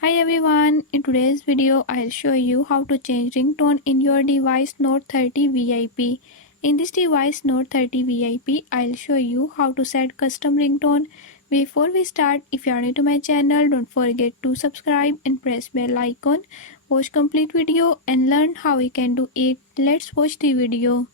Hi everyone, in today's video I'll show you how to change ringtone in your device Note 30 VIP. In this device Note 30 VIP, I'll show you how to set custom ringtone. Before we start, if you are new to my channel, don't forget to subscribe and press bell icon. Watch complete video and learn how you can do it. Let's watch the video.